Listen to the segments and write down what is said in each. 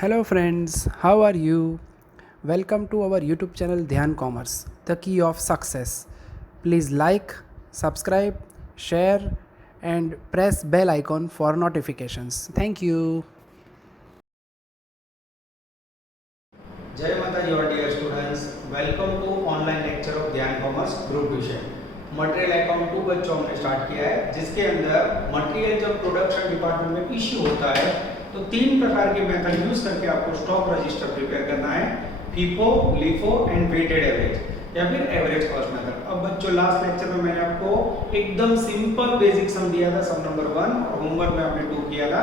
Hello, friends, how are you? Welcome to our YouTube channel Dhyan Commerce, the key of success. Please like, subscribe, share, and press bell icon for notifications. Thank you. जय माता दी dear students, welcome to online lecture of Dhyan commerce group विषय material account 2 बच्चों हमने start किया है, जिसके अंदर मटेरियल जब प्रोडक्शन डिपार्टमेंट में इश्यू होता है तो तीन प्रकार के मेथड यूज करके आपको स्टॉक रजिस्टर प्रिपेयर करना है, FIFO, LIFO and weighted average या फिर एवरेज कॉस्ट मेथड। अब बच्चों लास्ट लेक्चर में मैंने आपको एकदम सिंपल बेसिक सम दिया था, सम नंबर 1, और होमवर्क में आपने 2 किया था।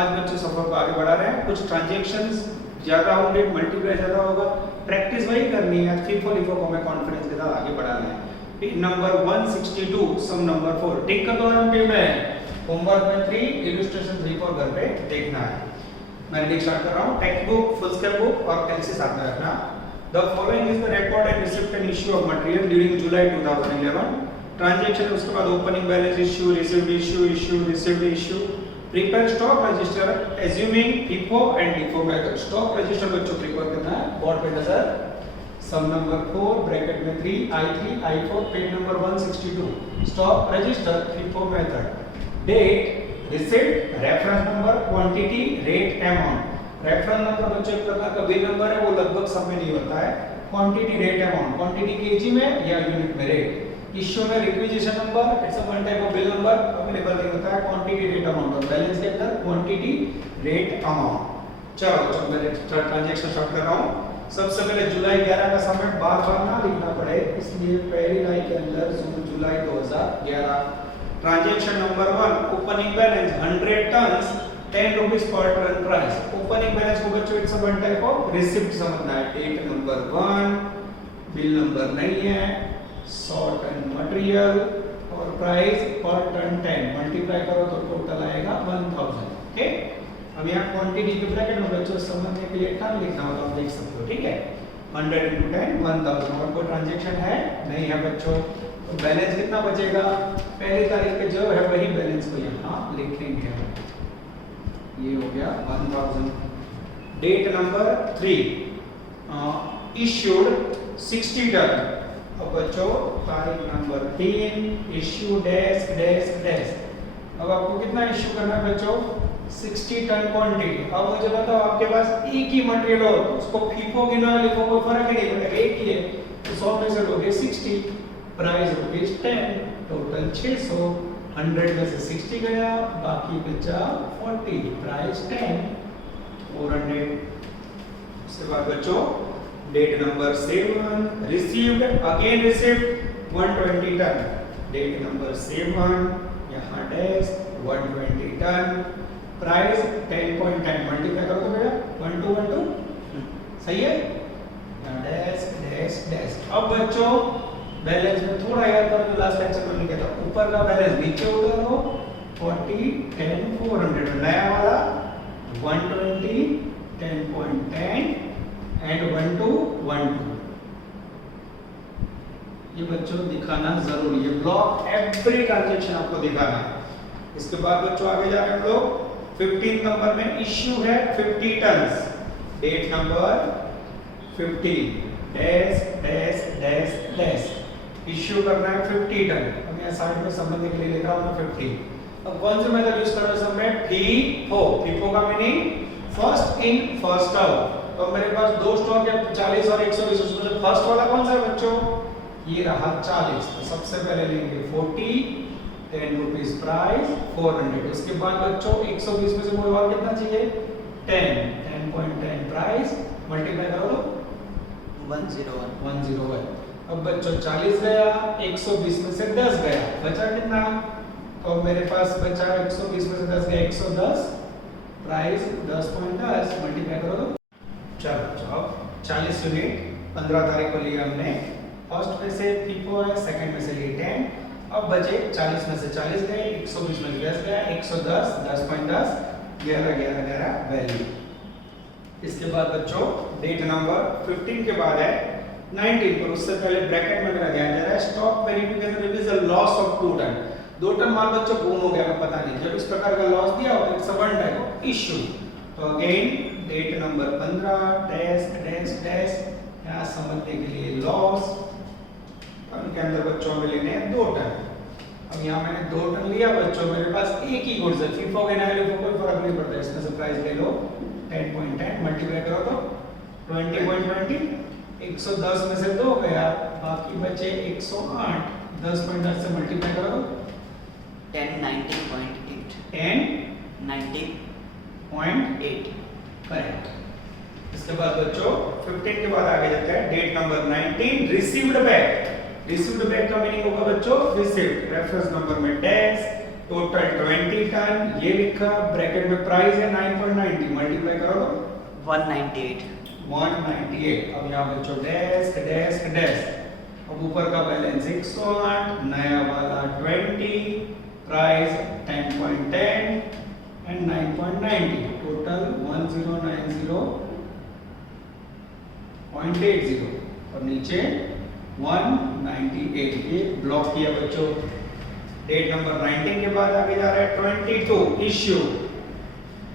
आज बच्चों सफर को आगे बढ़ा रहे हैं, कुछ ट्रांजैक्शंस ज्यादा होंगे, मल्टीप्लाई ज्यादा होगा, प्रैक्टिस वही करनी है। फीफो लिफो को हमें कॉन्फिडेंस के साथ आगे बढ़ाना है। नंबर 162 सम नंबर 4 टिक कर दो एमपी में। होमवर्क में 3 इलस्ट्रेशन 3 4 घर पे देखना है। मैं लिख स्टार्ट कर रहा हूं। Text book, full scale book और पेन से साथ में रखना। The following is the record and receipt and issue of material during July 2011। Transaction, उसके बाद opening balance, issue, received issue, issue, received issue. Prepare stock register assuming FIFO and LIFO method. Stock register बच्चों prepare करना है board पे नजर। सम number 4 bracket में 3 I3 I4 page number 162 stock register FIFO method. Date, receipt, reference number, quantity, rate, amount. Reference number बच्चों एक प्रकार का बिल नंबर है, वो लगभग सब में नहीं होता है। Quantity, rate, amount, quantity KG में या यूनिट में रेट। इश्यू में requisition number, it's a one type of bill number, available नहीं होता है। क्वांटिटी, रेट, अमाउंट और बैलेंस के अंदर क्वांटिटी, रेट, अमाउंट। चलो मैं ट्रांजैक्शन स्टार्ट कर रहा हूं। सबसे पहले जुलाई 11 का समय बार बार ना लिखना पड़े, इसलिए पहली लाइन के अंदर जुलाई 2011। Transaction number 1 opening balance 100 tons 10 rupees पर टन प्राइस। ओपनिंग बैलेंस को बच्चों it's a one type of receipt समझना है। डेट नंबर 1, बिल नंबर नहीं है, 100 टन मटेरियल और प्राइस पर टन 10 मल्टीप्लाई करो तो टोटल आएगा 1000। ओके, अब यहाँ क्वांटिटी के ब्रैकेट में बच्चों समझने के लिए टन लिखना होगा, आप देख सकते हो। ठीक है, 100 × 10 1000। और कोई ट्रांजैक्शन है नहीं है बच्चों, तो बैलेंस कितना बचेगा? पहली तारीख के जो है वही बैलेंस को यहाँ लिखेंगे। ये हो गया 1000। Date number 3 issued 60 ton. अब बच्चों तारीख number 3 issue dash dash dash. अब आपको कितना इश्यू करना है बच्चों? 60 टन क्वांटिटी। अब मुझे बताओ, आपके पास एक ही मटेरियल हो, उसको फीफो गिनो या लिफो कोई फर्क ही नहीं पड़ेगा, एक ही है, तो 100 में से लोगे 60, प्राइस ₹10, टोटल 600। 100 में से 60 गया, बाकी बचा 40, प्राइस 10, 400। उसके बाद बच्चों date number 7 received, again receipt 120 ton. Date number 7 यहाँ डैश 120 टन, प्राइस 10.10 मल्टीप्लाई करो तो भैया 1212 सही है, डैश डैश डैश। अब बच्चों बैलेंस में थोड़ा याद करो, जो लास्ट लेक्चर में लिखा था, ऊपर का बैलेंस नीचे उतारो, 40 10 400, नया वाला 120 10.10 एंड 1212। ये बच्चों दिखाना जरूरी है, ब्लॉक एवरी ट्रांजैक्शन आपको दिखाना है। इसके बाद बच्चों आगे जा रहे हैं हम लोग। 15 नंबर में इश्यू है 50 tons. Date number 15 dash dash dash dash. Issue करना है 50 टन। अब यहाँ साइड में समझने के लिए लिखा हूं 50। अब कौन सा मेथड यूज कर रहे हैं सब में? फीफो। फीफो का meaning first in first out. तो मेरे पास दो स्टॉक है 40 और 120, उसमें से फर्स्ट वाला कौन सा है बच्चों? ये रहा 40। तो सबसे पहले लेंगे 40, 10 रुपीस प्राइस 400। उसके बाद बच्चों 120 में से कोई और कितना चाहिए? 10, 10.10 प्राइस मल्टीप्लाई करो तो 101। अब बच्चों 40 गया, 120 में से 10 गया, बचा कितना? तो मेरे पास बचा 120 में से 10 गया 110, प्राइस 10.10 मल्टीप्लाई करो तो चलो 40 यूनिट 15 तारीख को लिया हमने। फर्स्ट में से फीफो है, सेकंड में से लिए 10। अब बचे 40 में से 40 गए, 120 में से 10 गया, 110 10.10 11 11 11 वैल्यू। इसके बाद बच्चों डेट नंबर 15 के बाद है 19 पर, उससे पहले ब्रैकेट में मेरा ध्यान जा रहा है stock verification reveals the loss of 2 ton. 2 ton माल बच्चों गुम हो गया, पता नहीं, जब इस प्रकार का लॉस दिया होता है it's a one type of issue. तो again date number 15 dash dash dash, यहाँ समझने के लिए लॉस, उनके अंदर बच्चों में लेने हैं 2 टन। अब यहाँ मैंने 2 टन लिया बच्चों, मेरे पास एक ही गुड्स है, फीफो के ना लिखो कोई फर्क नहीं पड़ता, इसमें से प्राइस ले लो 10.10 मल्टीप्लाई करो तो 20.20, 110 में से 2 गया, बाकी बचे 108, 10.10 से मल्टीप्लाई करो 1090.8 10.8 करेक्ट। इसके बाद बच्चों 15 के बाद आगे जाते हैं, date number 19 received back. Received back का मीनिंग होगा बच्चों रिसीव्ड, रेफरेंस नंबर में डैश, टोटल 20 टन, ये लिखा, ब्रैकेट में प्राइस है 9.90, मल्टीप्लाई करो तो 198। अब यहाँ बच्चों डैश डैश डैश, अब ऊपर का बैलेंस 108, नया वाला 20, प्राइस 10.10 एंड 9.90, टोटल 1090.80 और नीचे 198। ये ब्लॉक किया बच्चों। डेट नंबर 19 के बाद आगे जा रहा है 22 इश्यू।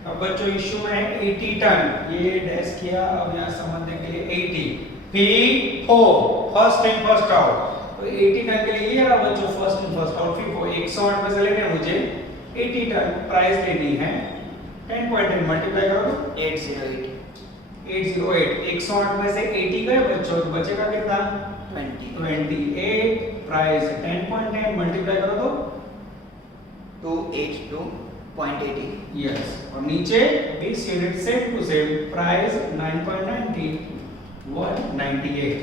अब बच्चों इश्यू में है 80 टन, ये डैश किया, अब यहाँ समझने के लिए 80 FIFO first in first out, तो 80 टन के लिए ये रहा बच्चों first in first out FIFO। 108 में से लेने मुझे 80 टन, प्राइस लेनी है 10.10 मल्टीप्लाई करो 808 808, 108 में से 80 गए बच्चों, तो बचेगा कितना 28, प्राइस 10.10 मल्टीप्लाई करो तो 282.80। यस, और नीचे 20 unit same to same, price 9.90 198।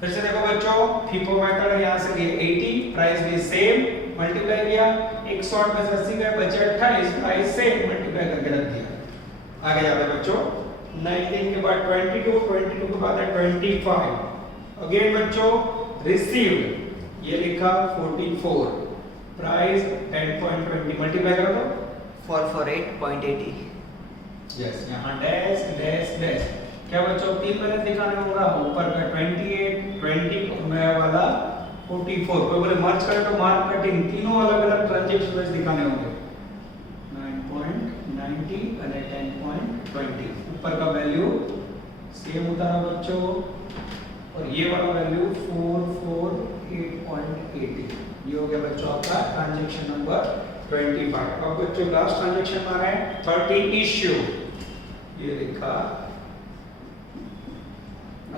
फिर से देखो बच्चों, FIFO मेथड है, यहाँ से लिए 80, प्राइस भी सेम, मल्टीप्लाई किया, 108 में से 80 गए, बचे 28, प्राइस सेम, मल्टीप्लाई करके रख दिया। आगे जाते हैं बच्चों 19 के बाद 22 के बाद है 25। अगेन बच्चों रिसीव्ड, ये लिखा 44, प्राइस 10.20 मल्टीप्लाई करो तो 448.80। यस, यहाँ डैश डैश डैश, क्या बच्चों 3 बैलेंस दिखाने होगा, ऊपर का 28 20 और नया वाला 44। कोई बोले मर्ज करें तो मार्क कटिंग, तीनों अलग अलग ट्रांजैक्शन दिखाने होंगे, 9.90 और 10.20। ऊपर का वैल्यू सेम उतारा बच्चों, और ये वाला वैल्यू 448.80। ये हो गया बच्चों आपका ट्रांजैक्शन नंबर 25। अब बच्चों लास्ट ट्रांजैक्शन आ रहा है 30 इश्यू, ये लिखा।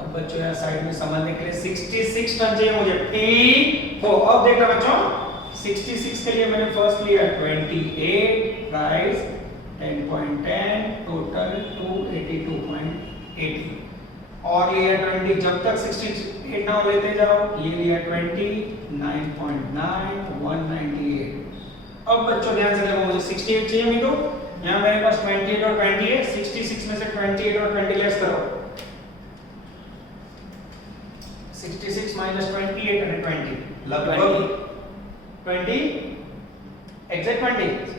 अब बच्चों यहाँ साइड में समझने के लिए 66 टन चाहिए मुझे FIFO। अब देखना बच्चों 66 के लिए मैंने फर्स्ट लिया 28, प्राइस 10.10, टोटल 282.80 और लिया 20, जब तक 68 ना लेते जाओ, ये लिया 20 9.9 198। अब बच्चों ध्यान से देखो, मुझे 68 चाहिए नहीं, तो यहाँ मेरे पास 28 और 20 है, 66 में से 28 और 20 लेस करो, 66 माइनस 28 और 20 लगभग 20 एग्जैक्ट 18।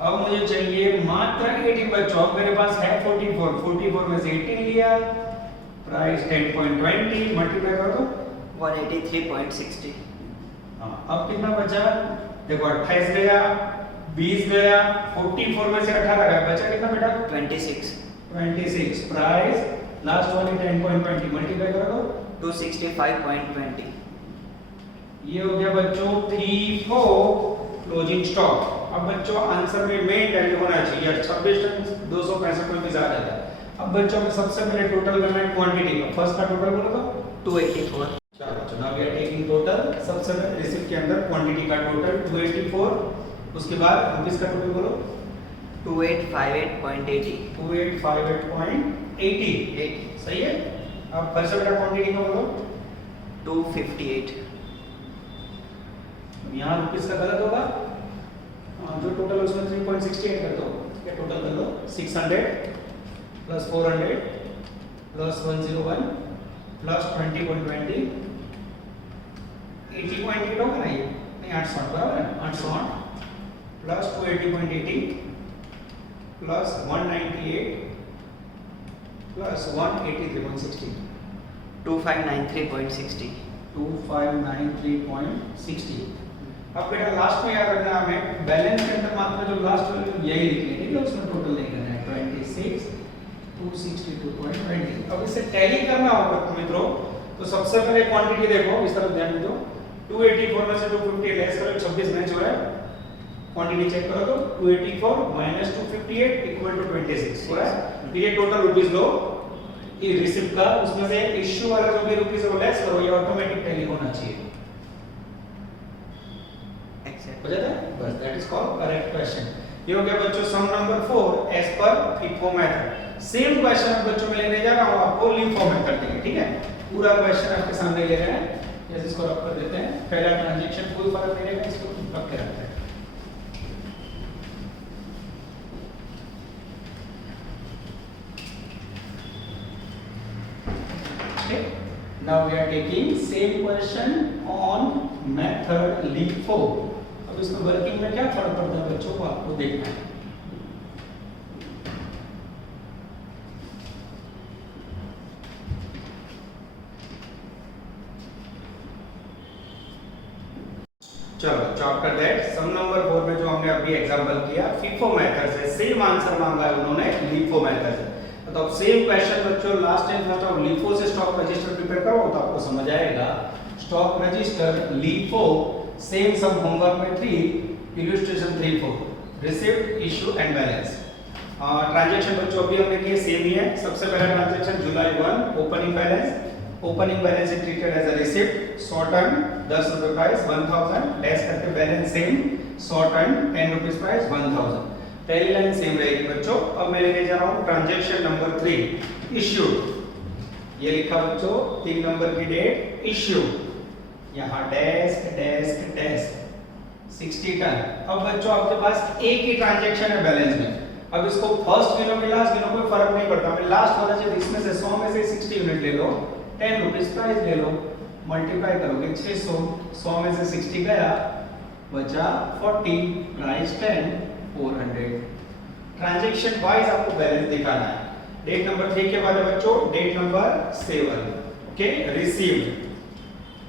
अब मुझे चाहिए मात्र 18 बच्चों। अब मेरे पास है 44 में से 18 लिया, प्राइस 10.20 मल्टीप्लाई कर दो 183.60। हाँ, अब कितना बचा देखो, 28 गया, 20 गया, 44 में से 18 गया, बचा कितना बेटा 26, प्राइस लास्ट वाली 10.20 मल्टीप्लाई कर दो 265.20। ये हो गया बच्चों FIFO क्लोजिंग स्टॉक। अब बच्चों आंसर में मेन वैल्यू होना चाहिए, 26 टन 265 में भी ज्यादा जाता है। अब बच्चों में सबसे पहले टोटल करना है क्वांटिटी का, फर्स्ट का टोटल बोलो तो 284। चलो बच्चों, now we are taking total. सबसे पहले रिसीप्ट के अंदर क्वांटिटी का टोटल 284, उसके बाद रुपीस का टोटल बोलो 2858.80। 2858.80 सही है। अब फर्स्ट का क्वांटिटी का बोलो 258। यहाँ रुपीस का गलत होगा, जो टोटल उसमें 3.68 कर दो, ठीक है, टोटल कर दो 600 प्लस 400 प्लस 101 प्लस 20.20 80.8 होगा ना, ये नहीं 860 बराबर है, 860 प्लस 280.80 प्लस 198 प्लस 183.60 2593.60। 2593.60। अब बेटा लास्ट में याद रखना हमें बैलेंस के अंदर मात्र जो लास्ट वैल्यू यही लिखनी है, ठीक है, उसमें टोटल नहीं करना है 26 262.20। अब इसे टैली करना होगा तो मित्रों, तो सबसे पहले क्वांटिटी देखो, इस तरफ ध्यान दो, 284 में से 250 लेस करो, 26 मैच हो रहा है, क्वांटिटी चेक करो तो 284 माइनस 258 इक्वल टू 26 हो रहा है। फिर ये टोटल रुपीस लो ये रिसीव का, उसमें से इश्यू वाला जो भी रुपीस है वो लेस करो, ये ऑटोमेटिक टैली होना चाहिए, हो जाता है बस, that is called correct question. ये हो गया बच्चों sum number 4 as per FIFO method. Same question अब बच्चों में लेने जा रहा हूं, आपको LIFO मेथड देंगे, ठीक है, पूरा क्वेश्चन आपके सामने ले रहे हैं, जैसे इसको रख कर देते हैं, पहला ट्रांजैक्शन कोई फर्क नहीं रहेगा, इसको रख के रखते हैं। Okay, now we are taking same question on method LIFO। अब इसमें वर्किंग में क्या फर्क पड़ता है बच्चों को आपको देखना है। चलो चैप्टर दैट सम नंबर 4 में जो हमने अभी एग्जांपल किया FIFO मेथड से सेम आंसर मांगा है उन्होंने LIFO मेथड से। तो अब सेम क्वेश्चन बच्चों last time first of LIFO से स्टॉक रजिस्टर प्रिपेयर करो तो आपको समझ आएगा। Stock register LIFO same sum homework में 3 illustration 3-4 received issue and balance. Transaction बच्चों अभी हमने किए सेम ही है। सबसे पहला ट्रांजैक्शन जुलाई 1 opening balance is treated as a receipt, short term 10 रुपए प्राइस 1000 लेस करके balance same, short term 10 rupees price 1000, पहली लाइन सेम रहेगी बच्चों। अब मैं लेने जा रहा हूं ट्रांजैक्शन नंबर 3 इश्यूड, ये लिखा बच्चों 3 नंबर की डेट इश्यू, यहां डैश डैश डैश 60 टन। अब बच्चों आपके पास एक ही ट्रांजैक्शन है बैलेंस में, अब इसको फर्स्ट गिनो के लास्ट गिनो कोई फर्क नहीं पड़ता, मैं लास्ट वाला जो इसमें से 100 में से 60 यूनिट ले लो, 10 रुपीस प्राइस ले लो, मल्टीप्लाई करोगे 600, 100 में से 60 गया बचा 40, प्राइस 10, 400। ट्रांजैक्शन वाइज आपको बैलेंस दिखाना है। डेट नंबर 3 के बाद है बच्चों date number 7, okay, received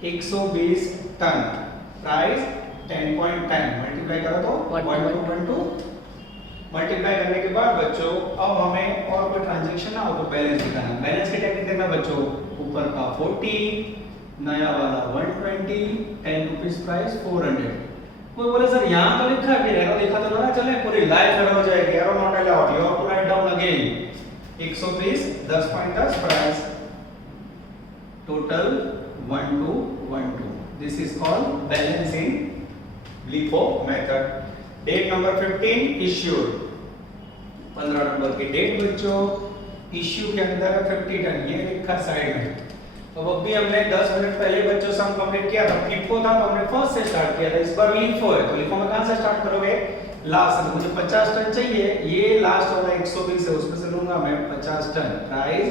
120 ton, price 10.10, multiply करो तो 1212, मल्टीप्लाई करने के बाद बच्चों अब हमें और कोई ट्रांजैक्शन ना हो तो बैलेंस दिखाना है। बैलेंस की टेक्निक देखना बच्चों, ऊपर का 40, नया वाला 120, 10 रुपीस प्राइस 400। कोई बोले सर यहाँ तो लिखा है, फिर एरो लिखा तो ना चले, पूरी लाइफ एरो हो जाएगी, arrow not allowed, you have to write down again. 120 10.10 price, total 1212, this is called balance in LIFO method. Date number 15 issued, 15 number की डेट बच्चों, इश्यू के अंदर 50 टन, ये लिखा साइड में। अब अभी हमने 10 मिनट पहले बच्चों सम कंप्लीट किया था, FIFO था तो हमने फर्स्ट से स्टार्ट किया था, इस बार LIFO है तो LIFO में कहां से स्टार्ट करोगे, लास्ट से। मुझे 50 टन चाहिए, ये लास्ट वाला 120 है उसमें से लूंगा मैं 50 टन, प्राइस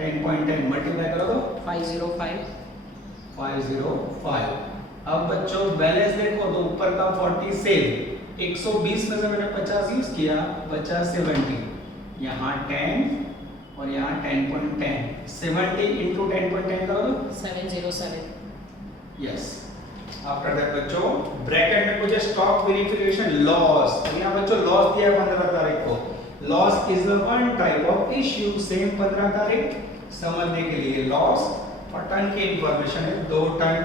10.10, मल्टीप्लाई करो तो 505। अब बच्चों बैलेंस देखो तो ऊपर का 40 से 120 में से मैंने 50 यूज किया, बचा 70, यहाँ 10 और यहाँ 10.10, 70 into 10.10 करो तो 707। यस। आफ्टर दैट बच्चों ब्रैकेट में कुछ स्टॉक वेरिफिकेशन लॉस, यहाँ बच्चों लॉस दिया है 15 तारीख को, loss is the one type of issue, same 15 तारीख समझने के लिए लॉस, और टन की इंफॉर्मेशन है 2 टन।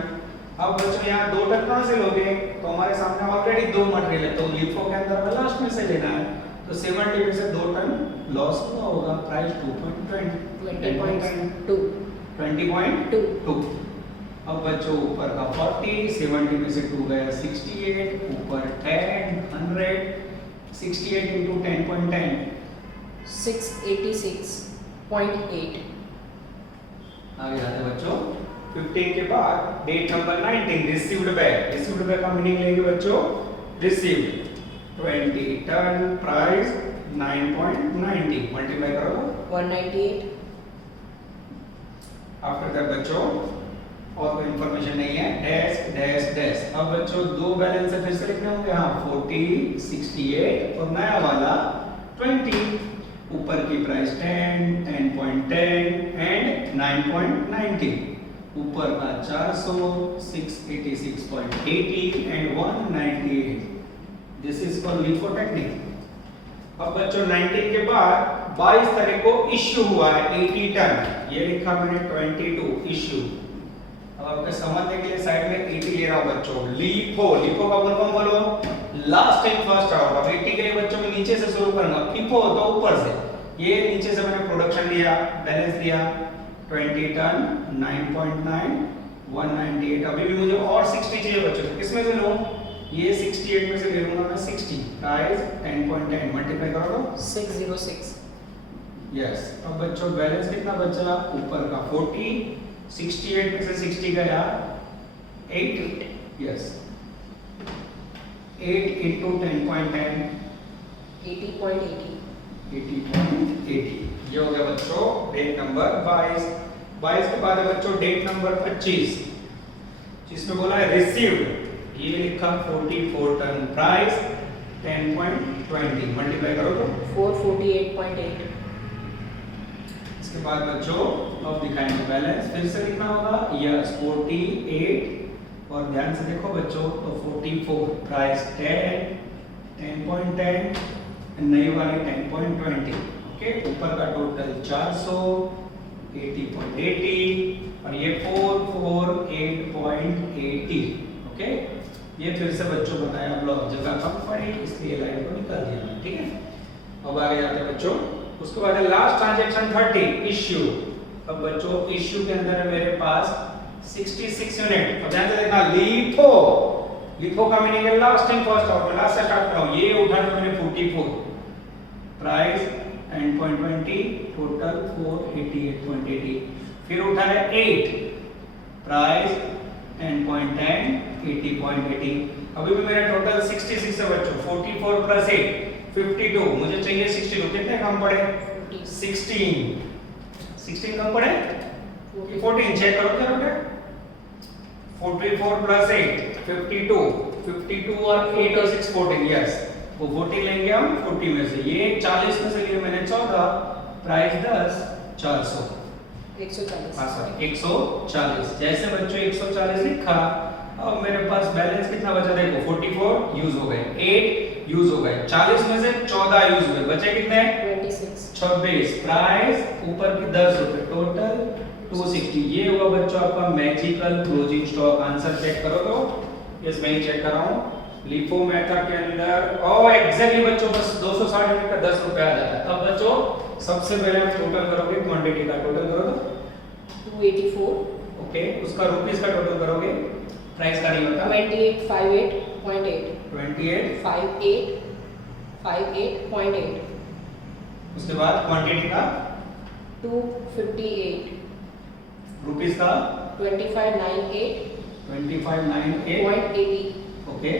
अब बच्चों यहाँ 2 टन कहाँ से लोगे, तो हमारे सामने ऑलरेडी 2 मटेरियल है तो LIFO के अंदर लास्ट में से लेना है, तो 70 में से 2 टन लॉस हुआ होगा, प्राइस 20.2। अब बच्चों ऊपर का 40, 70 में से 2 गया 68, ऊपर 10, 100, 68 into 10.10 686.8। आगे जाते हैं बच्चों 15 के बाद date number 19 received back, received back का मीनिंग लेंगे बच्चों, रिसीव्ड 20 टन, प्राइस 9.90, मल्टीप्लाई करो 198। आफ्टर दैट बच्चों और कोई इंफॉर्मेशन नहीं है, डैश डैश डैश। अब बच्चों 2 बैलेंस है फिर से लिखने होंगे, हाँ 40, 68 और नया वाला 20, ऊपर की प्राइस 10, 10.10 एंड 9.90, ऊपर का 400, 686.80 and 198. This is called LIFO technique. अब बच्चों 19 के बाद 22 तारीख को इश्यू हुआ है 80 टन. ये लिखा मैंने 22 इश्यू. अब आपके समझने के लिए साइड में 80 ले रहा हूं बच्चों. लिफो का फुल फॉर्म बोलो. Last time first out. अब 80 के लिए बच्चों मैं नीचे से शुरू करूंगा. फिफो तो ऊपर से. ये नीचे से मैंने प्रोडक्शन लिया, बैलेंस दिया 20 टन 9.9 198. अभी भी मुझे और 60 चाहिए बच्चों. किसमें से लूं? ये 68 में से ले लूंगा मैं 60. प्राइस 10.10 मल्टीप्लाई करो तो 606. यस. अब बच्चों बैलेंस कितना बचा? ऊपर का 40. 68 में से 60 गया 8. यस. 8 into 10.10 80.80. 80.80. ये हो गया बच्चों डेट नंबर 22. 22 के बाद है बच्चों डेट नंबर 25 जिसमें बोला है रिसीव्ड. ये लिखा 44 टन. प्राइस 10.20 मल्टीप्लाई करो तो 448.8. इसके बाद बच्चों अब दिखाएंगे बैलेंस. फिर से लिखना होगा. यस 48 और ध्यान से देखो बच्चों तो 44. प्राइस 10.10 नई वाली 10.20. ओके. ऊपर का टोटल 400 80.80 और ये 448.80. ओके. ये फिर से बच्चों बताया ब्लॉक जगह कम पड़ी इसलिए लाइन को निकाल दिया. ठीक है. अब आगे जाते हैं बच्चों. उसके बाद है लास्ट ट्रांजैक्शन 30 इश्यू. अब बच्चों इश्यू के अंदर है मेरे पास 66 यूनिट. अब ध्यान से देखना. लिफो का मीनिंग है लास्ट टाइम फर्स्ट आउट. मैं लास्ट से स्टार्ट कर रहा हूं. ये उठाया मैंने 44. Price 10.20 total 488.80. फिर उठा है 8. प्राइस 10.10 80.80. अभी भी मेरा टोटल 66 है बच्चों. 44 प्लस 8 52. मुझे चाहिए 62. कितने कम पड़े? 16 कम पड़े 14. चेक करो जरा बेटा. 44 प्लस 8 52 और 8 और 6 14. यस. वो 40 लेंगे हम 40 में से. ये 40 में से लिए मैंने 14. प्राइस 10 400. 140. हाँ सॉरी 140. जैसे बच्चों 140 लिखा. अब मेरे पास बैलेंस कितना बचा देखो. 44 यूज हो गए, 8 यूज हो गए, 40 में से 14 यूज हुए. बचे कितने? 26. 26. प्राइस ऊपर की 10 रुपए. टोटल 260. ये हुआ बच्चों आपका magical closing stock. Answer check करो तो. यस मैं ही चेक कर रहा हूँ. लिफो मेथड के अंदर एग्जैक्टली बच्चों बस 260 यूनिट का 10 रुपए आ जाता है. अब बच्चों सबसे पहले आप टोटल करोगे क्वांटिटी का. टोटल करो तो 284. ओके. उसका रुपीस का टोटल करोगे. प्राइस का नहीं होता. 2858.8. 28. 58.8. उसके बाद क्वांटिटी का 258. रुपीस का 2598.80. 2598. ओके.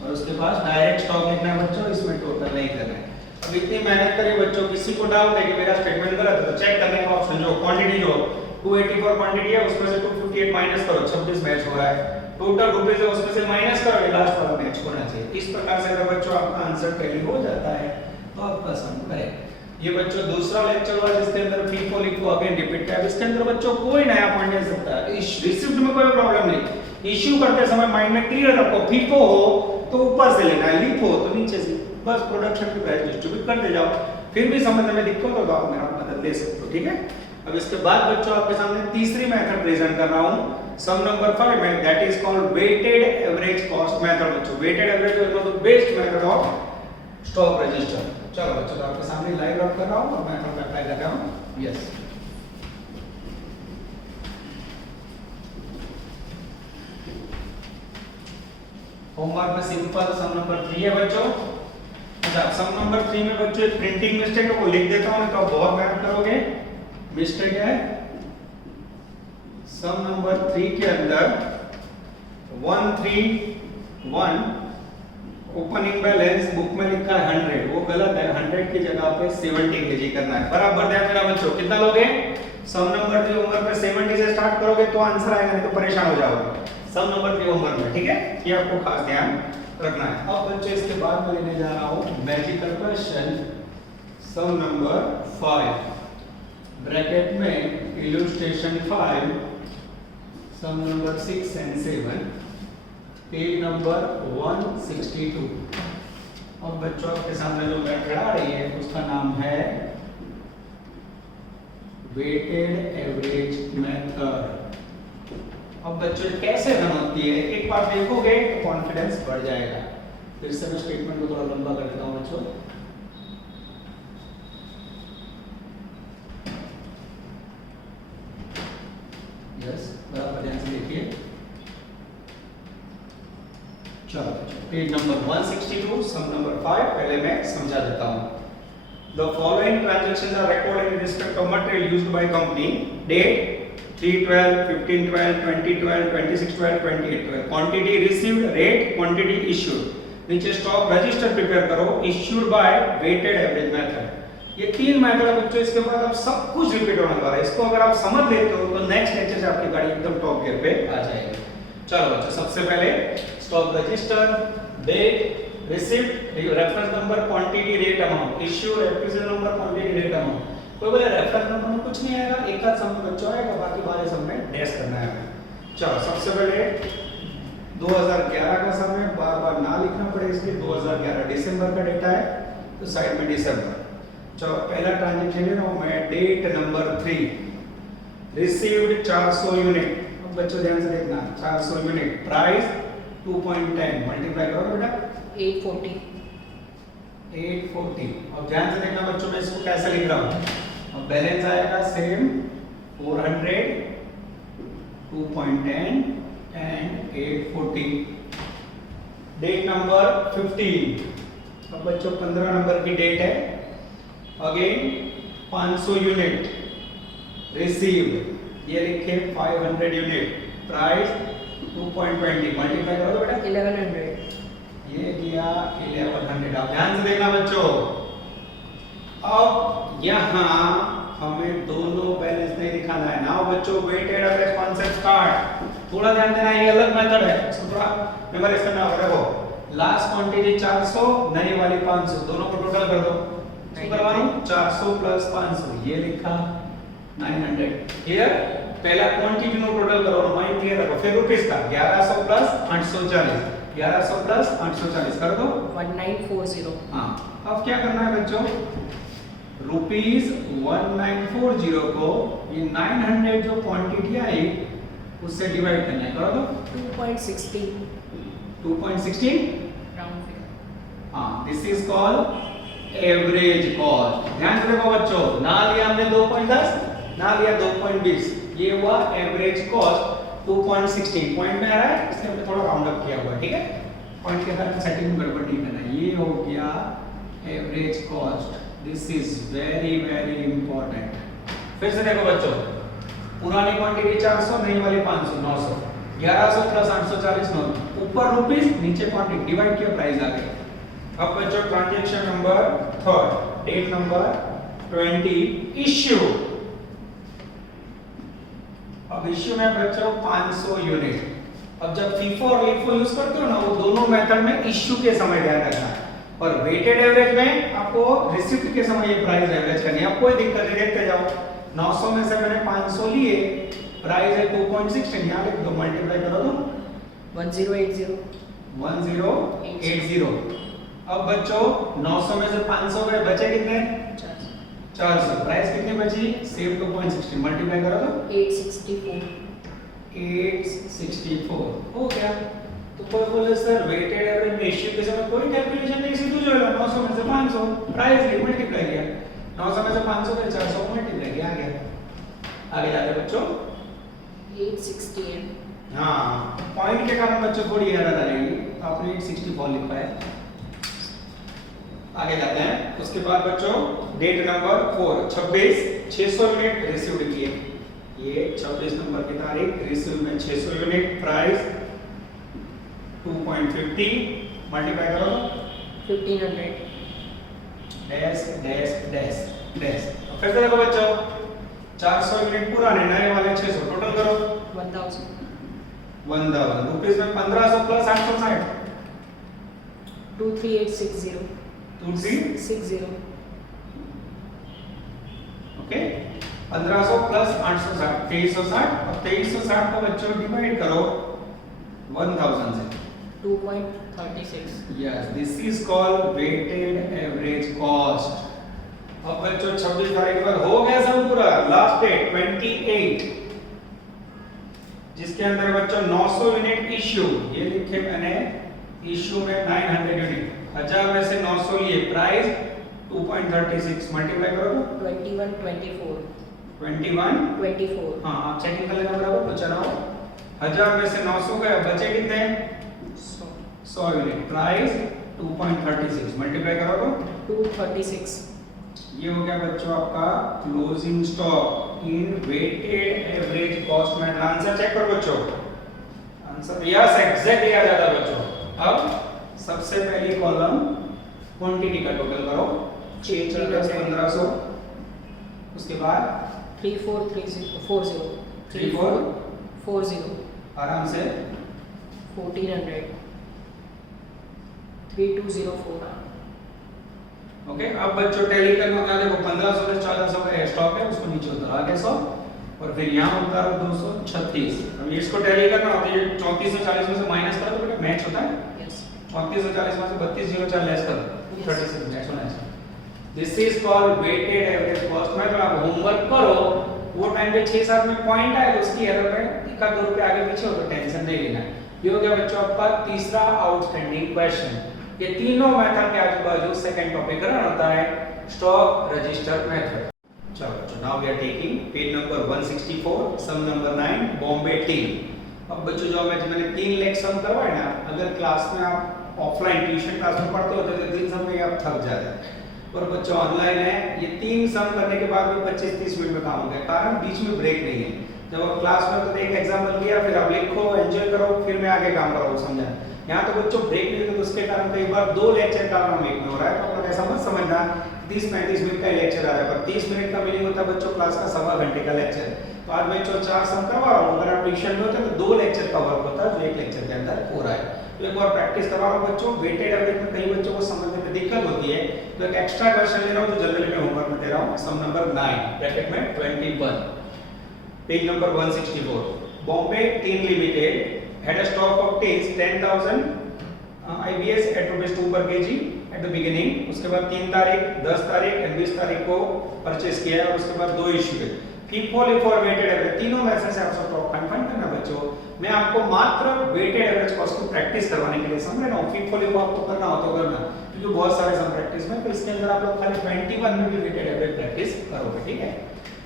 और उसके बाद डायरेक्ट स्टॉक लिखना है बच्चों. इसमें टोटल नहीं करना है. अब इतनी मेहनत करिए बच्चों. किसी को डाउट है कि मेरा स्टेटमेंट गलत है तो चेक करने का ऑप्शन जो क्वांटिटी जो 284 क्वांटिटी है उसमें से 258 माइनस करो. 26 मैच हो रहा है. टोटल रुपीस है उसमें से माइनस करो. लास्ट वाला मैच होना चाहिए. इस प्रकार से अगर बच्चों आपका आंसर टैली हो जाता है तो आपका सम करेक्ट. ये बच्चों दूसरा लेक्चर हुआ जिसके अंदर फीफो लिखो अगेन रिपीट टैब. इसके अंदर बच्चों कोई नया पॉइंट नहीं सकता. रिसिप्ट में कोई प्रॉब्लम नहीं. इश्यू करते समय माइंड में क्लियर रखो. फीफो हो तो ऊपर से लेना है, लिफो हो तो नीचे से. बस प्रोडक्शन की प्राइस डिस्ट्रीब्यूट करते जाओ. फिर भी समझने में दिक्कत हो तो आप मेरा मदद ले सकते हो. ठीक है. अब इसके बाद बच्चों आपके सामने तीसरी मेथड प्रेजेंट कर रहा हूं. सम नंबर 5 में that is called weighted average cost method. बच्चों weighted average is the best method of stock register. चलो बच्चों तो आपके सामने लाइव रन कर रहा हूं और मेथड में अप्लाई कर रहा हूं. यस. होमवर्क में सिंपल सम नंबर 3 है बच्चों. अच्छा सम नंबर 3 में बच्चों एक प्रिंटिंग मिस्टेक है वो लिख देता हूं तो आप बहुत मेहनत करोगे. मिस्टेक है सम नंबर 3 के अंदर 131 ओपनिंग बैलेंस बुक में लिखा है 100. वो गलत है. 100 की जगह पे 70 केजी करना है. बराबर ध्यान देना बच्चों. कितना लोगे? सम नंबर 3 होमवर्क में 70 से स्टार्ट करोगे तो आंसर आएगा नहीं तो परेशान हो जाओगे. सम नंबर 3 होमवर्क में. ठीक है. ये आपको खास ध्यान रखना है. अब बच्चों इसके बाद मैं लेने जा रहा हूं magical question sum number 5 bracket में illustration 5 sum number 6 and 7, page number 162। अब बच्चों आपके सामने जो मेथड आ रही है उसका नाम है वेटेड एवरेज मेथड। अब बच्चों कैसे रन होती है एक बार देखोगे तो कॉन्फिडेंस बढ़ जाएगा। फिर से मैं स्टेटमेंट को थोड़ा लंबा कर देता हूं बच्चों। यस, बराबर ध्यान से देखिए। चलो पेज नंबर 162 सम नंबर 5 पहले मैं समझा देता हूं। The following transactions are recorded in respect of material used by company. Date 3/12, 15/12, 20/12, 26/12, 28/12. Quantity received, rate, quantity issued. नीचे स्टॉक रजिस्टर प्रिपेयर करो, issued by weighted average method। ये तीन मेथड है बच्चों, इसके बाद अब सब कुछ रिपीट होने वाला है। इसको अगर आप समझ लेते हो तो नेक्स्ट लेक्चर से आपकी गाड़ी एकदम टॉप गियर पे आ जाएगी। चलो बच्चों, सबसे पहले stock register, date, receipt, reference number, quantity, rate, amount, issue, acquisition number, quantity, rate, amount. कोई बोले रेफरेंस नंबर में कुछ नहीं आएगा, एक का सम बच्चों आएगा, बाकी बारे सब में डैश करना है। चलो सबसे पहले 2011 का सम है, बार बार ना लिखना पड़े इसलिए 2011 दिसंबर का डेटा है तो साइड में दिसंबर। चलो पहला ट्रांजैक्शन है ना, मैं डेट नंबर 3, रिसीव्ड 400 यूनिट। अब बच्चों ध्यान से देखना, 400 यूनिट, प्राइस 2.10, मल्टीप्लाई करो बेटा 840 840। अब ध्यान से देखना बच्चों, मैं इसको कैसे लिख रहा हूं। अब बैलेंस आएगा सेम 400, 2.10 एंड 840। Date number 15। अब बच्चों 15 नंबर की डेट है। अगेन 500 यूनिट रिसीव्ड, ये लिखे 500 यूनिट, प्राइस 2.20, मल्टीप्लाई करो तो बेटा 1100 ये दिया 1100। आप ध्यान से देखना बच्चों, अब यहाँ हमें दोनों बैलेंस नहीं दिखाना है। नाउ बच्चों वेटेड एवरेज कॉन्सेप्ट स्टार्ट। थोड़ा ध्यान देना, ये अलग मेथड है, थोड़ा मेमोराइज करना होगा। देखो लास्ट क्वांटिटी 400, नई वाली 500, दोनों को टोटल कर दो। क्या करवाऊं, 400 प्लस 500, ये लिखा 900। क्लियर? पहला क्वांटिटी नो टोटल करो, माइंड क्लियर रखो। फिर रुपीस का 1100 प्लस 840, 1100 प्लस 840 कर दो 1940। हाँ, अब क्या करना है बच्चों, रुपीस 1940 को ये 900 जो क्वांटिटी आई उससे डिवाइड करना है। करो तो 2.60 2.16। Round figure. हाँ, this is called average cost. ध्यान से देखो बच्चों, ना लिया हमने 2.10, ना लिया 2.20, ये हुआ एवरेज कॉस्ट 2.16। पॉइंट में आ रहा है, इसलिए हमने थोड़ा राउंड अप किया हुआ है, ठीक है। पॉइंट के साथ सेटिंग में गड़बड़ नहीं करना। ये हो गया average cost, this is very very important. फिर से देखो बच्चों, पुरानी क्वांटिटी 400, नई वाली 500, 900, 1100 प्लस 840 9, ऊपर रुपीस, नीचे क्वांटिटी, डिवाइड किया, प्राइस आ गई। अब बच्चों transaction number 3, date number 20, issue. अब इश्यू में बच्चों 500 यूनिट। अब जब फीफो और वीफो यूज करते हो ना, वो दोनों मेथड में इश्यू के समय ध्यान रखना है, और वेटेड एवरेज में आपको रिसिप्ट के समय ये प्राइस एवरेज करनी है। अब कोई दिक्कत नहीं, देखते जाओ। 900 में से मैंने 500 लिए, प्राइस है 2.16, यहाँ लिख दो, मल्टीप्लाई करो तो 1080 1080। अब बच्चों 900 में से 500 गए, बचे कितने, 400, प्राइस कितनी बची, सेम 2.16, मल्टीप्लाई करो तो 864 864 हो गया। तो कोई बोले सर वेटेड एवरेज में इश्यू के समय कोई कैलकुलेशन नहीं, सीधे जो है 900 में से 500 प्राइस लिख मल्टीप्लाई किया, 900 में से 500 फिर 400 मल्टीप्लाई किया, आ गया। आगे जाते बच्चों 868। हाँ, पॉइंट के कारण बच्चों थोड़ी एरर आ जाएगी, तो आपने 864 लिखा है। आगे जाते हैं। उसके बाद बच्चों डेट नंबर 4, 26, 600 यूनिट रिसीव्ड किए। ये 26 नंबर की तारीख, रिसीव में 600 यूनिट, प्राइस 2.50, मल्टीप्लाई करो 1500 डैश डैश डैश डैश। फिर से देखो बच्चों, 400 यूनिट पुराने, नए वाले 600, टोटल करो 1000 रुपीस में 1500 प्लस 860 23860 2360। 60। ओके, 1500 प्लस 860 2360 और 2360 को बच्चों डिवाइड करो 1000 से। 2.36. Yes, this is called weighted average cost. अब बच्चों 26 तारीख पर हो गया सब पूरा, लास्ट डेट 28, जिसके अंदर बच्चों 900 यूनिट इश्यू, ये लिखे मैंने इश्यू में 900 यूनिट, 1000 में से 900 लिए, प्राइस 2.36 मल्टीप्लाई करो तो 21.24. 21। हाँ, आप चेकिंग कर लेना बराबर, तो चलाओ 1000 में से 900 गए, बचे कितने? 100 यूनिट, प्राइस 2.36 मल्टीप्लाई करो तो 236. ये हो गया बच्चों आपका closing stock in weighted average cost में। आंसर चेक करो बच्चों, आंसर यस एग्जैक्टली आ जाता बच्चों। अब सबसे पहली कॉलम क्वांटिटी का टोटल करो, 1500, उसके बाद 3440. 3440 आराम से 1400. 3204. ओके। अब बच्चों टैली करना क्या, देखो 1500 से 1400 का स्टॉक है, उसको नीचे उतारा आगे 100 और फिर यहाँ उतारो 236। अब इसको टैली करना होता है, 34 से 40 में से माइनस करो तो बेटा मैच होता है। Yes. 34 से 40 में से 3204 लेस करो, Yes. 36 मैच होना है। This is called weighted average cost. में अगर आप होमवर्क करो, वो टाइम पे 6-7 में पॉइंट आए तो उसकी एरर में एक आध 2 रुपए आगे पीछे हो तो टेंशन नहीं लेना। ये हो गया बच्चों आपका तीसरा आउटस्टैंडिंग क्वेश्चन। ये तीनों मेथड के आजू बाजू सेकंड टॉपिक रन होता है, स्टॉक रजिस्टर मेथड। चलो बच्चों, now we are taking page number 164, sum number 9, Bombay team. अब बच्चों जो मैंने 3 लेख सम करवाए ना, अगर क्लास में आप ऑफलाइन ट्यूशन क्लास में पढ़ते होते तो 3 सम में आप थक जाते, और बच्चों ऑनलाइन है, ये 3 सम करने के बाद भी 25-30 मिनट में काम हो गया, कारण बीच में ब्रेक नहीं है। जब आप क्लास में तो एक एग्जाम्पल किया, फिर आप लिखो, एंजॉय करो, फिर मैं आगे काम करो, समझा। यहाँ तो बच्चों ब्रेक नहीं होता, तो उसके कारण कई बार 2 लेक्चर का काम एक में हो रहा है, तो आप लोग ऐसा मत समझना 30-35 मिनट का लेक्चर आ रहा है, पर 30 मिनट का मीनिंग होता है बच्चों क्लास का 1.25 घंटे का लेक्चर। तो आज मैं 4 सम करवा रहा हूँ, अगर आप ट्यूशन में होते तो 2 लेक्चर का वर्क होता है जो एक लेक्चर के अंदर हो रहा है। तो एक बार प्रैक्टिस करवा रहा हूँ बच्चों। वेटेड एवरेज में कई बच्चों को समझने में दिक्कत होती है, तो एक एक्स्ट्रा क्वेश्चन ले रहा हूँ जो जनरली मैं होमवर्क में दे रहा हूँ। सम नंबर 9 ब्रैकेट में 21, page number 164। Bombay tin limited had a stock of teens 10,000 IBS at ₹2 per kg at the beginning। उसके बाद 3 तारीख, 10 तारीख और 20 तारीख को परचेस किया, और उसके बाद 2 इश्यू हुए। FIFO LIFO और वेटेड एवरेज, तीनों में से आप सब फाइंड करना बच्चों। मैं आपको मात्र वेटेड एवरेज कॉस्ट को प्रैक्टिस करवाने के लिए समझ रहा हूँ। FIFO LIFO आपको करना हो तो करना, क्योंकि बहुत सारे सम प्रैक्टिस में, तो इसके अंदर आप लोग खाली 21 में भी वेटेड एवरेज प्रैक्टिस करोगे, ठीक है।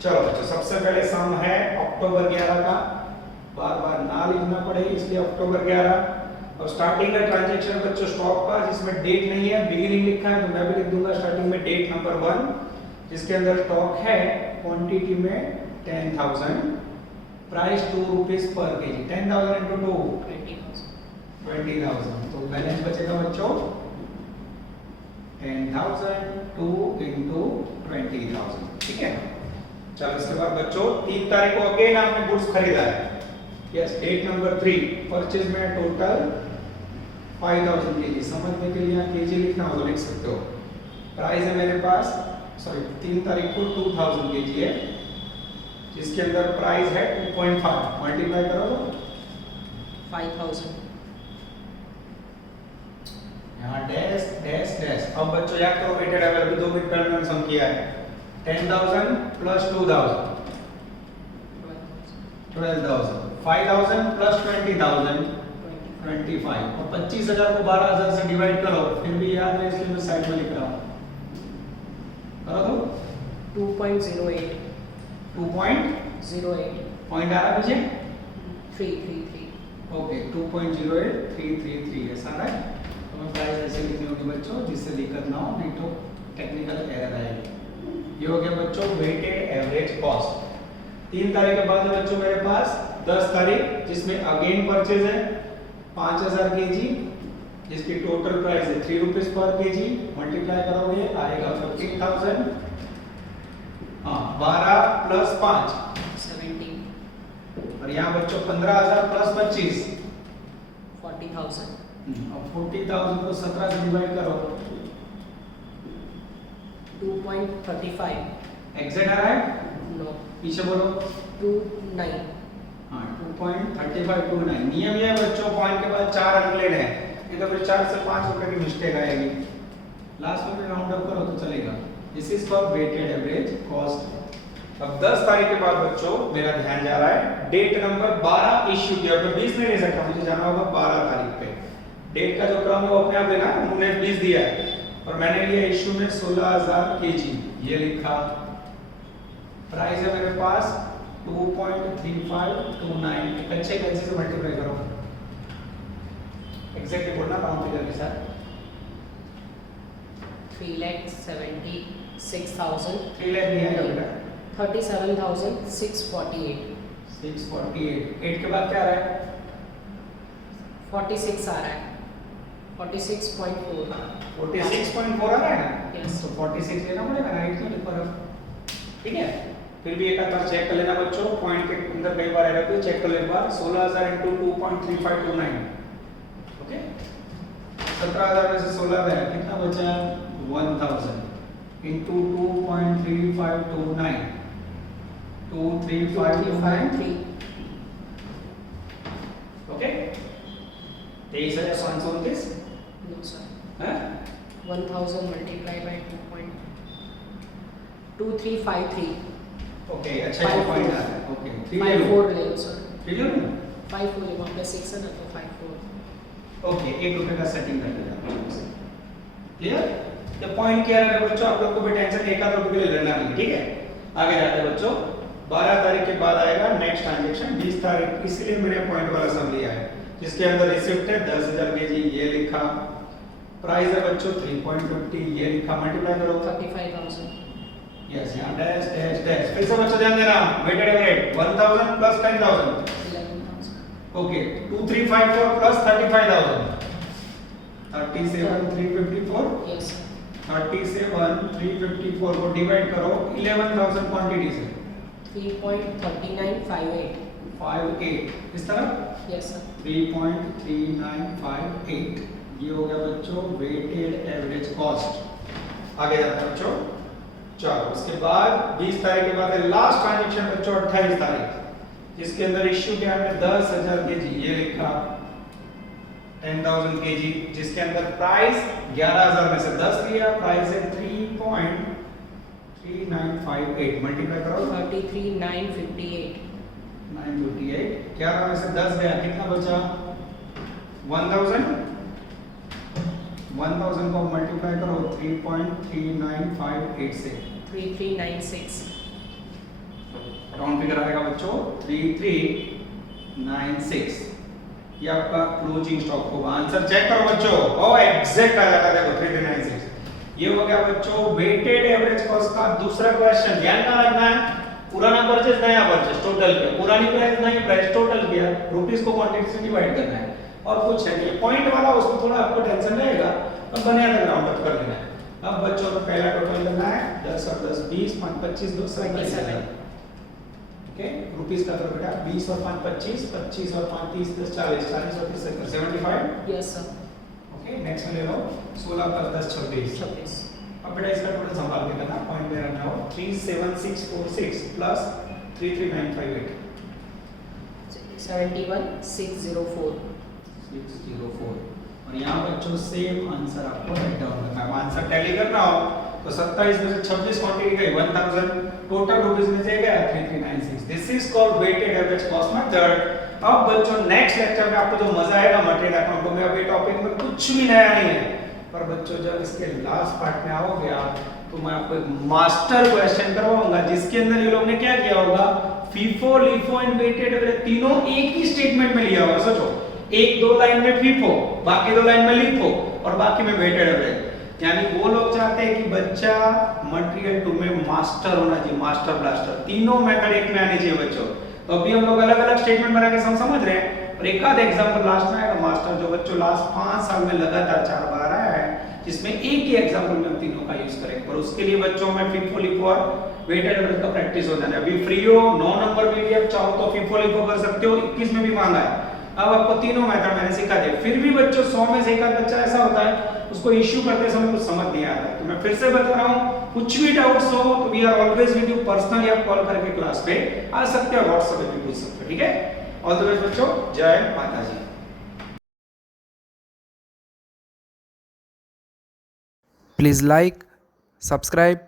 चलो बच्चों, सबसे पहले सम है अक्टूबर 11 का, बार-बार ना लिखना पड़े इसलिए अक्टूबर 11। और स्टार्टिंग का ट्रांजैक्शन बच्चों स्टॉक का, जिसमें डेट नहीं है, बिगिनिंग लिखा है, तो मैं भी लिख दूंगा स्टार्टिंग में डेट नंबर 1, जिसके अंदर स्टॉक है क्वांटिटी में 10,000, प्राइस ₹2 पर केजी, 10,000 into 2 20,000, तो बैलेंस बचेगा बच्चों 10,000 2 into 20,000, ठीक है। चलो इसके बाद बच्चों 3 तारीख को अगेन आपने गुड्स खरीदा है, यस। डेट नंबर 3, परचेज में टोटल 5,000 केजी, समझने के लिए केजी लिखना हो तो लिख सकते हो। प्राइस है मेरे पास, सॉरी 3 तारीख को 2,000 केजी है, जिसके अंदर प्राइस है 2.5, मल्टीप्लाई करो तो 5,000. यहाँ डैश डैश डैश। अब बच्चों याद करो वेटेड एवरेज भी 2 मिनट पहले मैंने सम किया है, 10,000 प्लस 2,000 12,000, 5,000 प्लस 20,000 25, और 25,000 को 12,000 से डिवाइड करो, फिर भी याद है इसलिए मैं साइड में लिख रहा हूँ, करो तो 2.08. 2.08 पॉइंट आ रहा मुझे, 333. ओके 2.08333 ऐसा है। तो मैं प्राइस ऐसे लिखनी होगी बच्चों जिससे दिक्कत ना हो, नहीं तो टेक्निकल एरर आएगी। ये हो गया बच्चों वेटेड एवरेज कॉस्ट। 3 तारीख के बाद बच्चों मेरे पास 10 तारीख, जिसमें अगेन परचेज है 5,000 केजी, जिसकी टोटल प्राइस है ₹3 पर केजी, मल्टीप्लाई करोगे आएगा 15,000, हाँ 12 प्लस 5 17. और यहाँ बच्चों 15,000 प्लस 25 40,000. अब 40,000 को 17 से डिवाइड करो, 2.35. एग्जैक्ट आ रहा है। नो पीछे बोलो 29 हाँ 2.3529 नियम ये है बच्चों पॉइंट के बाद 4 अंक लेने हैं नहीं तो फिर 4 से 5 रुपए की मिस्टेक आएगी लास्ट में भी राउंड अप करो तो चलेगा this is for weighted average cost अब 10 तारीख के बाद बच्चों मेरा ध्यान जा रहा है डेट नंबर 12 इश्यू किया मैं 20 नहीं ले सकता मुझे जाना होगा 12 तारीख पे डेट का जो क्रम है वो अपने आप लेना उन्होंने 20 दिया है और मैंने लिया इश्यू में 16000 केजी ये लिखा प्राइस है मेरे पास 2.3529 अच्छे कैंसी से मल्टीप्लाई करो एग्जैक्टली बोलना राउंड फिगर के साथ 3,76,000 3 लाख नहीं आएगा बेटा 37,648 648 8 के बाद क्या आ रहा है 46 आ रहा है 46.4 46.4 आ रहा है ना Yes. तो 46 लेना पड़ेगा ना 8 क्यों लिख रहा ठीक है फिर भी एक बार चेक कर लेना बच्चों पॉइंट के अंदर कई बार एरर चेक कर लेना बार 16000 * 2.3529 ओके 17000 में से 16 गया कितना बचा 1000 into 2.3529 23529 ओके 23529 No sir. हैं 1000 multiplied by 2.2353 ओके अच्छा ये पॉइंट आ रहा है ओके 3 ले लो 54 ले लो सर ठीक है ना 54 ले वापस 6 है ना तो 54 ओके 1 रुपए का सेटिंग कर देना क्लियर ये पॉइंट क्या है बच्चों आप लोग को भी टेंशन 1 रुपए के लिए लेना नहीं ठीक है आगे जाते हैं बच्चों 12 तारीख के बाद आएगा नेक्स्ट ट्रांजैक्शन 20 तारीख इसलिए मैंने पॉइंट वाला सम लिया है जिसके अंदर रिसिप्ट है 10000 केजी ये लिखा प्राइस है बच्चों 3.50 ये लिखा मल्टीप्लाई करो 35,000 यस यहां डैश डैश डैश फिर से बच्चों ध्यान देना weighted average 1000 plus 10000 11,000 okay 2354 plus 35000 37354 yes sir 37354 को डिवाइड करो 11000 क्वांटिटी से 3.3958 58 इस तरह yes sir 3.3958 ये हो गया बच्चों वेटेड एवरेज कॉस्ट आगे जाते हैं बच्चों चलो उसके बाद 20 तारीख के बाद लास्ट ट्रांजैक्शन बच्चों 28 तारीख जिसके अंदर इश्यू किया हमने 10000 केजी ये लिखा 10000 केजी जिसके अंदर प्राइस 11000 में से 10 लिया प्राइस है 3.3958 मल्टीप्लाई करो 33,958 958 11 में से 10 गया कितना बचा 1000 को मल्टीप्लाई करो 3.3958 से 3396 राउंड फिगर आएगा बच्चों 3396 ये आपका क्लोजिंग स्टॉक होगा आंसर चेक करो बच्चों ओ एग्जैक्ट आ जाता है देखो 3396 ये हो गया बच्चों वेटेड एवरेज कॉस्ट का दूसरा क्वेश्चन ध्यान में रखना है पुराना परचेज नया परचेज टोटल किया पुरानी प्राइस नई प्राइस टोटल किया रुपीस को क्वांटिटी से डिवाइड करना है और कुछ है नहीं पॉइंट वाला उसमें थोड़ा आपको टेंशन रहेगा अब बने तक राउंड अप कर लेना है अब बच्चों को पहला टोटल करना है 10 और 10 20 5 25 दूसरा 27 ओके रुपीस का तो बेटा 20 और 5 25 25 और 5 30 10 40 40 और 30 75 yes sir ओके नेक्स्ट में ले लो 16 + 10 26 26 अब बेटा इसका टोटल संभाल के करना पॉइंट में रखना हो 37646 प्लस 33958 71,604 604 और यहाँ बच्चों सेम आंसर आपको राइट डाउन करना है आंसर टैली करना हो तो 27 में से 26 क्वांटिटी गई 1000 टोटल रुपीस में से गया 3396 this is called weighted average cost method अब बच्चों नेक्स्ट लेक्चर में आपको जो मजा आएगा मटेरियल अकाउंट में अभी टॉपिक में कुछ भी नया नहीं है पर बच्चों जब इसके लास्ट पार्ट में आओगे आप तो मैं आपको एक मास्टर क्वेश्चन करवाऊंगा जिसके अंदर ये लोग ने क्या किया होगा FIFO LIFO and weighted average तीनों एक ही स्टेटमेंट में लिया होगा सोचो एक दो लाइन में फीफो बाकी दो लाइन में लिफो और बाकी में वेटेड एवरेज यानी वो लोग चाहते हैं कि बच्चा मटेरियल 2 में मास्टर होना चाहिए मास्टर ब्लास्टर तीनों मेथड एक में आनी चाहिए बच्चों तो अभी हम लोग अलग अलग स्टेटमेंट बना के समझ रहे हैं और एक आध एग्जांपल लास्ट में आएगा मास्टर जो बच्चों लास्ट 5 साल में लगातार 4 बार आया है जिसमें एक ही एग्जांपल में हम तीनों का यूज करेंगे और उसके लिए बच्चों में फीफो लिफो और वेटेड एवरेज का प्रैक्टिस हो जाना है अभी फ्री हो 9 नंबर में भी आप चाहो तो फीफो लिफो कर सकते हो 21 में भी मांगा है अब आपको तीनों मेथड मैंने सिखा दिया फिर भी बच्चों 100 में से एक आध बच्चा ऐसा होता है उसको इश्यू करते समय कुछ समझ नहीं आ रहा है, तो मैं फिर से बता रहा हूँ, कुछ भी डाउट्स हो तो we are always with you, personally आप कॉल करके क्लास पे आ सकते हो, व्हाट्सएप पे भी पूछ सकते हो, ठीक है। ऑल द बेस्ट बच्चों, जय माता जी। Please like, subscribe,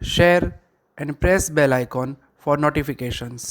share and press bell icon for notifications.